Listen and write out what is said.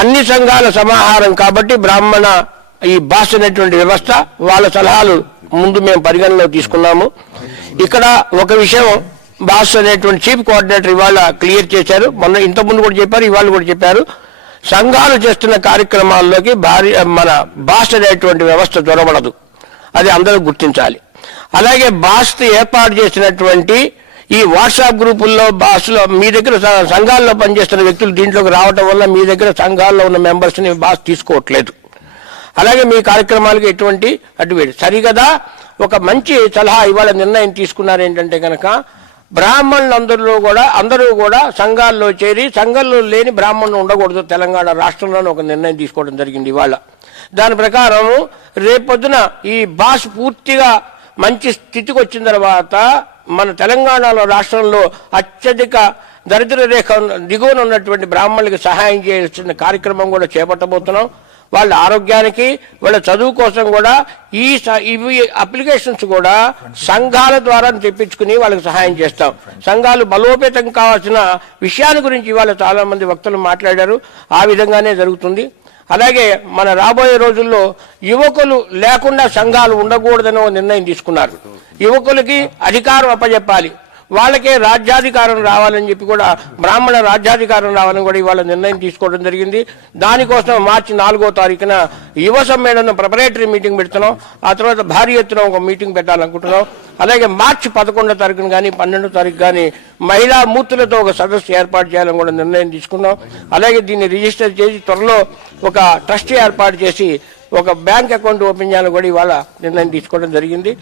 అన్ని సంఘాల సమాహారం కాబట్టి బ్రాహ్మణ ఈ బాస్ అనేటువంటి వ్యవస్థ వాళ్ళ సలహాలు ముందు మేము పరిగణలో తీసుకున్నాము. ఇక్కడ ఒక విషయం బాస్ అనేటువంటి చీఫ్ కోఆర్డినేటర్ ఇవాళ క్లియర్ చేశారు. మొన్న ఇంతకుముందు కూడా చెప్పారు, ఇవాళ కూడా చెప్పారు. సంఘాలు చేస్తున్న కార్యక్రమాల్లోకి మన బాస్ అనేటువంటి వ్యవస్థ దొరబడదు, అది అందరూ గుర్తించాలి. అలాగే బాస్ ఏర్పాటు చేసినటువంటి ఈ వాట్సాప్ గ్రూపుల్లో బాస్లో మీ దగ్గర సంఘాల్లో పనిచేస్తున్న వ్యక్తులు దీంట్లోకి రావటం వల్ల మీ దగ్గర సంఘాల్లో ఉన్న మెంబర్స్ని బాస్ తీసుకోవట్లేదు. అలాగే మీ కార్యక్రమాలకు ఎటువంటి అడ్డువేడు సరిగదా. ఒక మంచి సలహా ఇవాళ నిర్ణయం తీసుకున్నారు. ఏంటంటే కనుక అందరూ కూడా సంఘాల్లో చేరి సంఘంలో లేని బ్రాహ్మణులు ఉండకూడదు. తెలంగాణ రాష్ట్రంలోనే ఒక నిర్ణయం తీసుకోవడం జరిగింది ఇవాళ. దాని ప్రకారం రేపొద్దున ఈ బాస్ పూర్తిగా మంచి స్థితికి వచ్చిన తర్వాత మన తెలంగాణలో రాష్ట్రంలో అత్యధిక దరిద్ర రేఖ దిగువన ఉన్నటువంటి బ్రాహ్మణులకి సహాయం చేయాల్సిన కార్యక్రమం కూడా చేపట్టబోతున్నాం. వాళ్ళ ఆరోగ్యానికి వాళ్ళ చదువు కోసం కూడా ఇవి అప్లికేషన్స్ కూడా సంఘాల ద్వారా తెప్పించుకుని వాళ్ళకి సహాయం చేస్తాం. సంఘాలు బలోపేతం కావాల్సిన విషయాల గురించి ఇవాళ చాలా మంది వక్తలు మాట్లాడారు. ఆ విధంగానే జరుగుతుంది. అలాగే మన రాబోయే రోజుల్లో యువకులు లేకుండా సంఘాలు ఉండకూడదని నిర్ణయం తీసుకున్నారు. యువకులకి అధికారం అప్పచెప్పాలి, వాళ్ళకే రాజ్యాధికారం రావాలని చెప్పి కూడా బ్రాహ్మణ రాజ్యాధికారం రావాలని కూడా ఇవాళ నిర్ణయం తీసుకోవడం జరిగింది. దానికోసం మార్చి 4వ తారీఖున యువ సమ్మేళనం ప్రిపరేటరీ మీటింగ్ పెడుతున్నాం. ఆ తర్వాత భారీ ఎత్తున ఒక మీటింగ్ పెట్టాలనుకుంటున్నాం. అలాగే మార్చి 11వ తారీఖున కానీ 12వ తారీఖు కానీ మహిళా మూర్తులతో ఒక సదస్సు ఏర్పాటు చేయాలని కూడా నిర్ణయం తీసుకున్నాం. అలాగే దీన్ని రిజిస్టర్ చేసి త్వరలో ఒక ట్రస్ట్ ఏర్పాటు చేసి ఒక బ్యాంక్ అకౌంట్ ఓపెన్ చేయాలని కూడా ఇవాళ నిర్ణయం తీసుకోవడం జరిగింది.